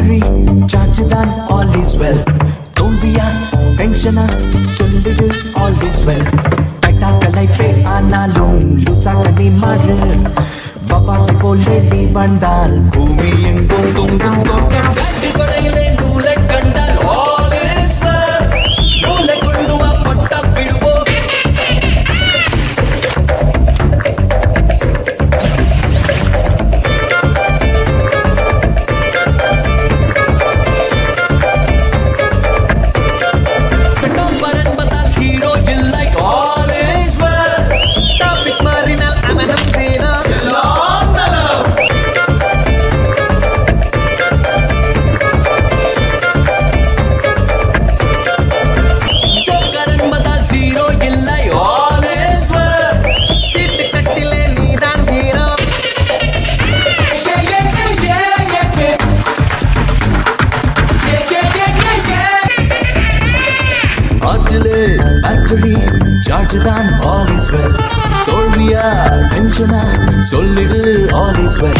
Battery charge தான் all is well. தோல்வியா டென்ஷனா சொல்லிடு all is well. டைட்டாக்க லைஃபே ஆனாலும் லூசாக்க நீ மாறு. பபாத்தை போலே நீ வந்தால் பூமி எங்கும் தொங்கும் தோட்டம். ஜாட்டி படையிலே நூலை கண்டால் all is well. நூலை கொண்டு வா பட்டா விடுவோம். பேட்டரி சார்ஜ் தான் all is well. தோல்வியா டென்ஷனா சொல்லிடு all is well.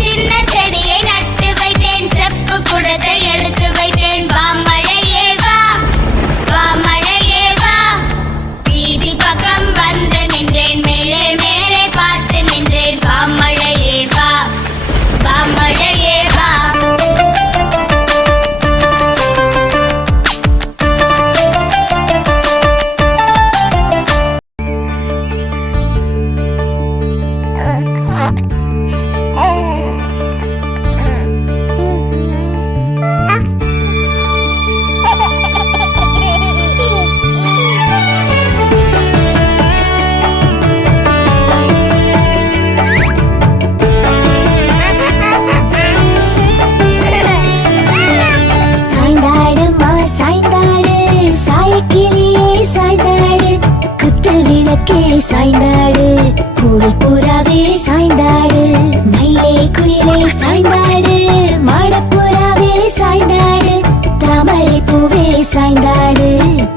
சின்ன செடியை நட்டு வைத்தேன், செப்பு குடத்தை எடுத்து வைத்தேன், வாமழையே குத்து விளக்கே சாய்ந்தாடு, கோவில் புறாவே சாய்ந்தாடு, மயிலே குயிலே சாய்ந்தாடு, மாடப்புறாவே சாய்ந்தாடு, தாமரை பூவே சாய்ந்தாடு,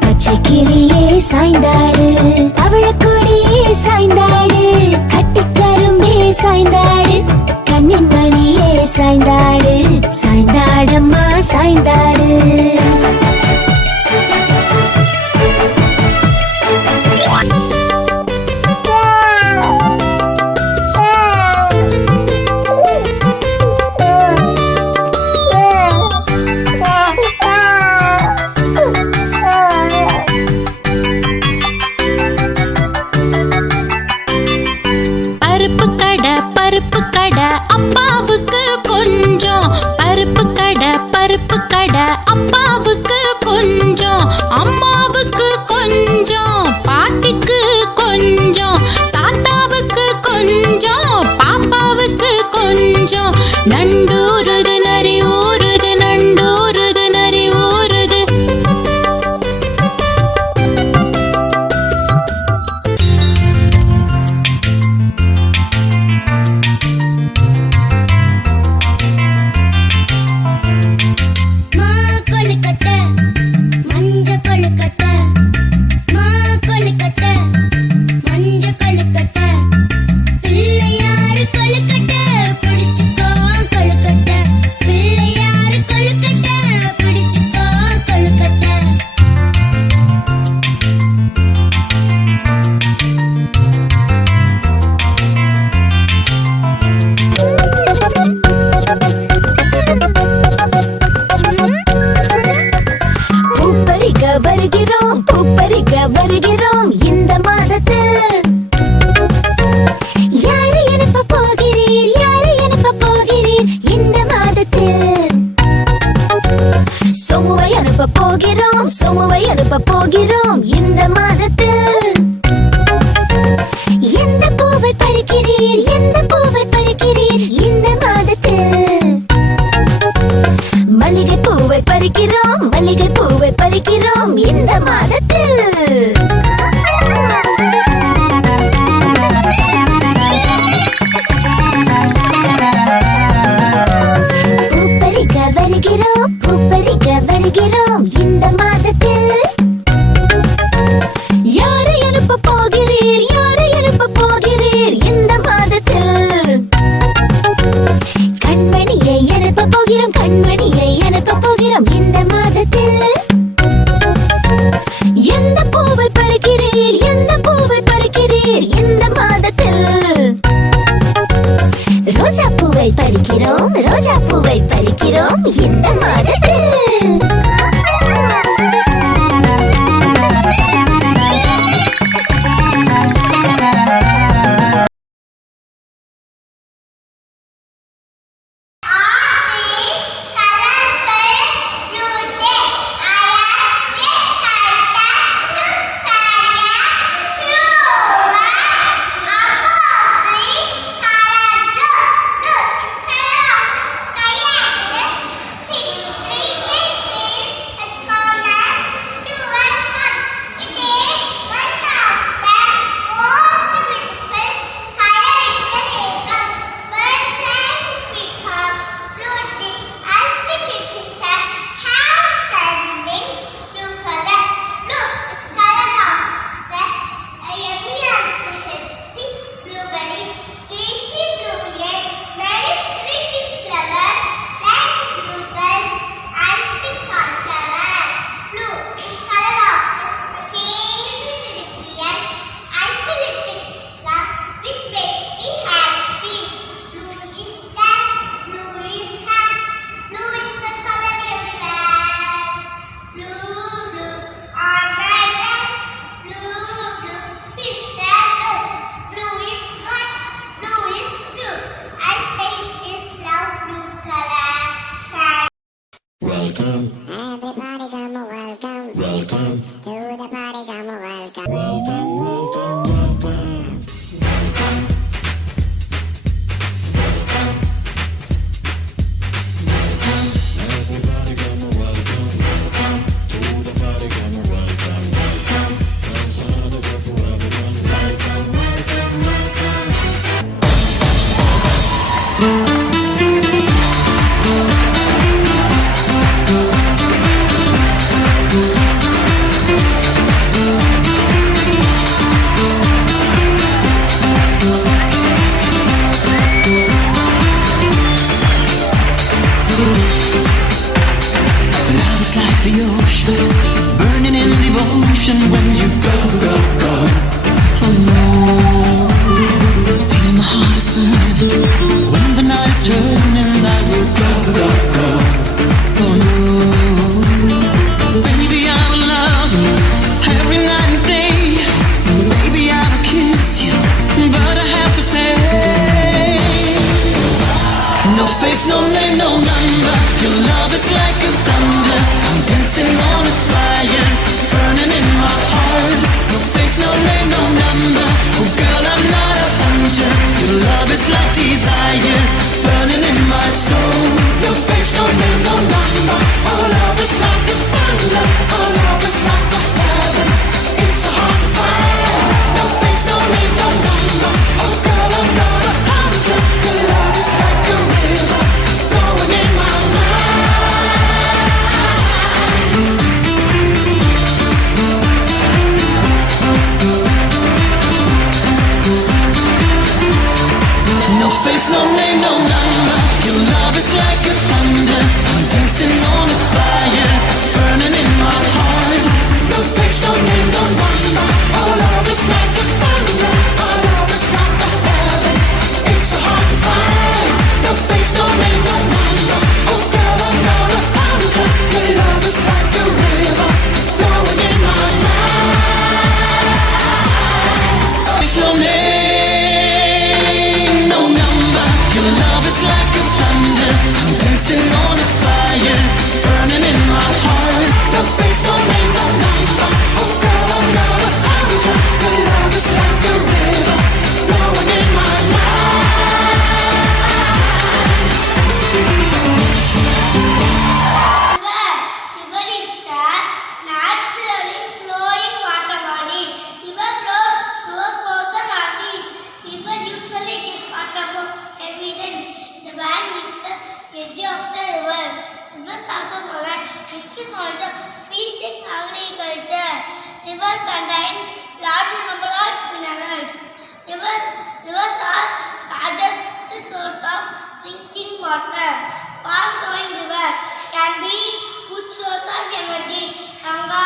பச்சை கிளியே சாய்ந்தாடு, பவழக்கொடியே சாய்ந்தாடு, கட்டிக்கரும்பே சாய்ந்தாடு, கண்ணின் மணியே சாய்ந்தாடு, சாய்ந்தாடம்மா சாய்ந்தாடு. பருப்பு கடை அப்பாவுக்கு கொஞ்சம், பருப்பு கடை அப்பாவுக்கு கொஞ்சம், அம்மாவுக்கு கொஞ்சம், பாட்டிக்கு கொஞ்சம், தாத்தாவுக்கு கொஞ்சம், பாப்பாவுக்கு கொஞ்சம், நண்டூருது நரி ஊருது, நண்டூருது நரி ஊருது. வருகிறோம் இந்த மாதத்தில். யாரை அனுப்ப போகிறீர், யாரை அனுப்ப போகிறீர் இந்த மாதத்தில்? சோமுவை அனுப்ப போகிறோம், சோமுவை அனுப்ப போகிறோம் இந்த மாதத்தில். எந்த பூவை பறிக்கிறீர், எந்த பூவை பறிக்கிறீர் இந்த மாதத்தில்? மல்லிகை பூவை பறிக்கிறோம், மல்லிகை பூவை பறிக்கிறோம் இந்த மாதத்தில். பூப்பறிக்க வருகிறோம், பூப்பறிக்க வருகிறோம் இந்த மாதத்தில். யாரை அனுப்ப போகிறீர், யாரை அனுப்ப போகிறீர் இந்த மாதத்தில்? கண்மணியை அனுப்ப போகிறோம், கண்மணியை அனுப்ப போகிறோம் இந்த மாதத்தில். எந்த பூவை பறிக்கிறீர், எந்த பூவை பறிக்கிறீர் இந்த மாதத்தில்? ரோஜா பூவை பறிக்கிறோம், ரோஜா பூவை பறிக்கிறோம் இந்த மாதத்தில். the ocean, burning in devotion when you go, go, go. Oh no, feel my heart is burning when the night is turning. I will go, go, go. Oh no, baby I will love you every night and day. Baby I will kiss you, but I have to say, no face, no name, no number. Your love is like a thunder. I'm dancing on a fire, burning in my heart. No face, no name, no number. Oh girl, I'm not a hunter. Your love is like desire, burning in my soul. No face, no name, no number. Oh love is like a thunder. Oh love is like a heaven. It's so hard to find. No face, no name, no number. Oh girl, I'm not a hunter. Your love is like a river flowing in my mind. No face, no name, no number. Your love is like a thunder. I'm dancing on a fire, burning in my heart. No face, no name, no number. Our love is like a thunder. Our love is like a heaven. It's so hard to find. No face, no name, no number. Oh girl, I'm not a hunter. Your love is like a river flowing in my mind. Face, no name, no number. Your love is like a thunder. I'm dancing on a fire, burning in my heart. No face, no name, no number. Oh girl, I'm not a hunter. Your love is like a river flowing in my River is a naturally flowing water body. River flows through sources and seas. River usually get water from everything. The bank is the edge of the river. Rivers also provide rich knowledge of fields in agriculture. River contain large number of minerals. Rivers are largest source of drinking water. Fast-flowing river can be good source of energy. Ganga,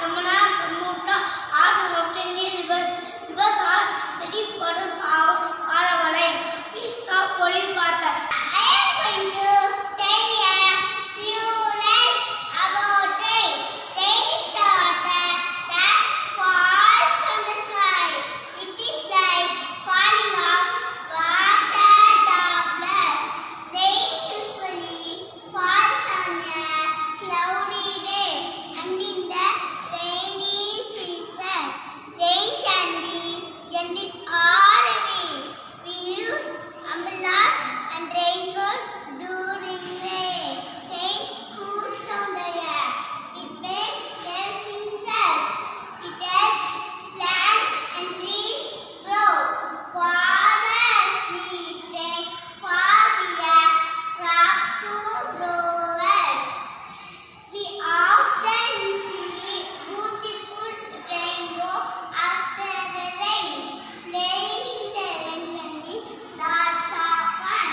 Yamuna, Brahmaputra are some of the Indian rivers. Rivers are very important for our life. Please stop polluting water. I am going to tell you a few lines about rain. Rain is the water that falls from the sky. It is like falling off water droplets. Rain usually falls on a cloudy day and in the rainy season. Rain can be gentle or heavy. We use umbrellas and raincoat during rain. Rain cools down the air. It makes everything fresh. It helps plants and trees grow. Farmers need rain for their crops to grow well. We often see beautiful rainbow after the rain. Playing in the rain can be lots of fun.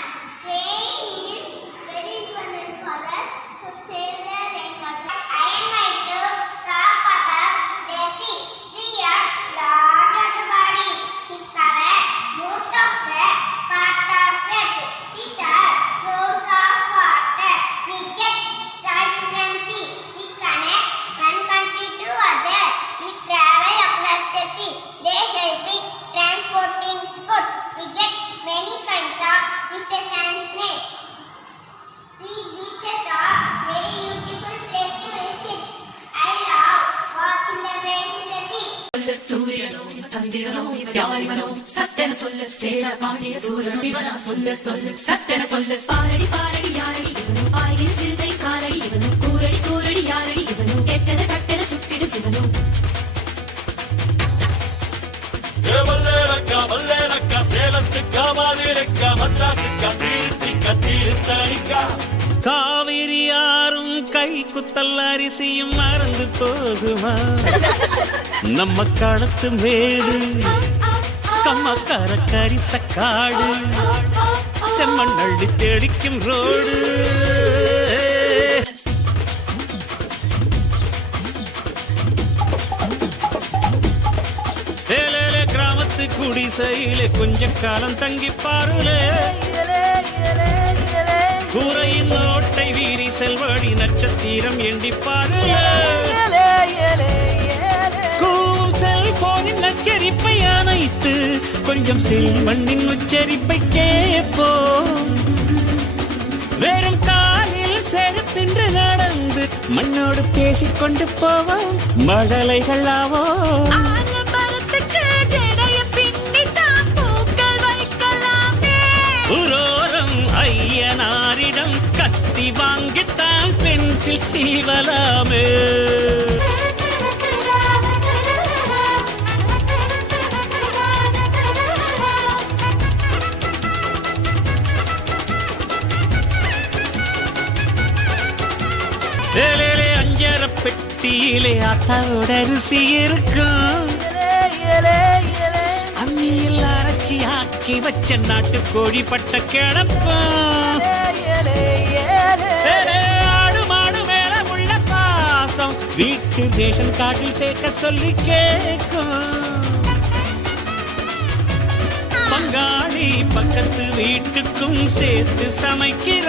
Rain is very important for us, so save the rainwater. I am going to talk about the sea. Sea are large water bodies. It covers most of the part of Earth. Seas are source of water. We get salt from sea. Sea connect one country to other. We travel across the sea. They help in transporting goods. We get many kinds of fishes and snakes. Sea beaches are very beautiful place to visit. I love watching the waves in the sea. சூரியனோ சந்திரனோ யாரிவனோ சத்தென சொல்லு சேர பாண்டிய சூரனோ இவனா சொல்லு சொல்லு சத்தென சொல்லு பாரடி பாரடி யாரடி இவனோ பாய்கிற சிறுதை காரடி இவனோ கூரடி கூரடி யாரடி இவனோ கெட்டத கட்டென சுட்டிடும் சிவனோ வல்லேலக்கா சேலத்துக்கா மாதிரிக்கா மദ്രാസുக்கா திருச்சிக்கா திருத்தணிக்கா காவிரி யாரும் கை குத்தல் அரிசியும் மறந்து போகுமா நம்ம களத்து மேடு கம்மக்கார கரிசக்காடு செம்மண் அள்ளி தெளிக்கும் ரோடு பக்கத்து குடிசையிலே கொஞ்ச காலம் தங்கி பாருலே கூரையின் ஓட்டை வீரி செல்வழி நட்சத்திரம் எண்டி பாருலே கூவும் செல்போனின் நச்சரிப்பை அணைத்து கொஞ்சம் செல்வண்ணின் உச்சரிப்பை கேட்போம் வெறும் காலில் செருப்பின்று நடந்து மண்ணோடு பேசிக்கொண்டு போவோம் மழலைகள் ஆவோம் உரோரம் ஐயனாரிடம் கத்தி வாங்கித்தான் பென்சில் சீவலாமே அஞ்சர பெட்டியிலே ஆட்டாவோட அரிசி இருக்கும் அம்மியில் அரைச்சி ஆக்கி வச்ச நாட்டு கோழி பட்ட கிடப்போம் ஆடு மாடு மேல உள்ள பாசம் வீட்டு ரேஷன் கார்டில் சேர்க்க சொல்லி கேட்கும் பங்காளி பக்கத்து வீட்டுக்கும் சேர்த்து சமைக்கிற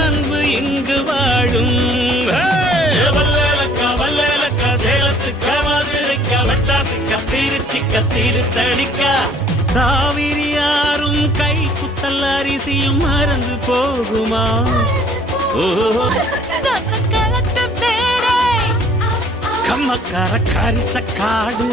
அன்பு இங்கு வாழும் வல்லலக்கா வல்லலக்கா சேலத்துக்கா மதுரைக்கா வட்டாசிக்கா திருச்சிக்கா திருத்தணிக்கா காவிரி யாரும் கை குத்தல் அரிசியும் மறந்து போகுமா கம்மக்கார காரிசக்காடு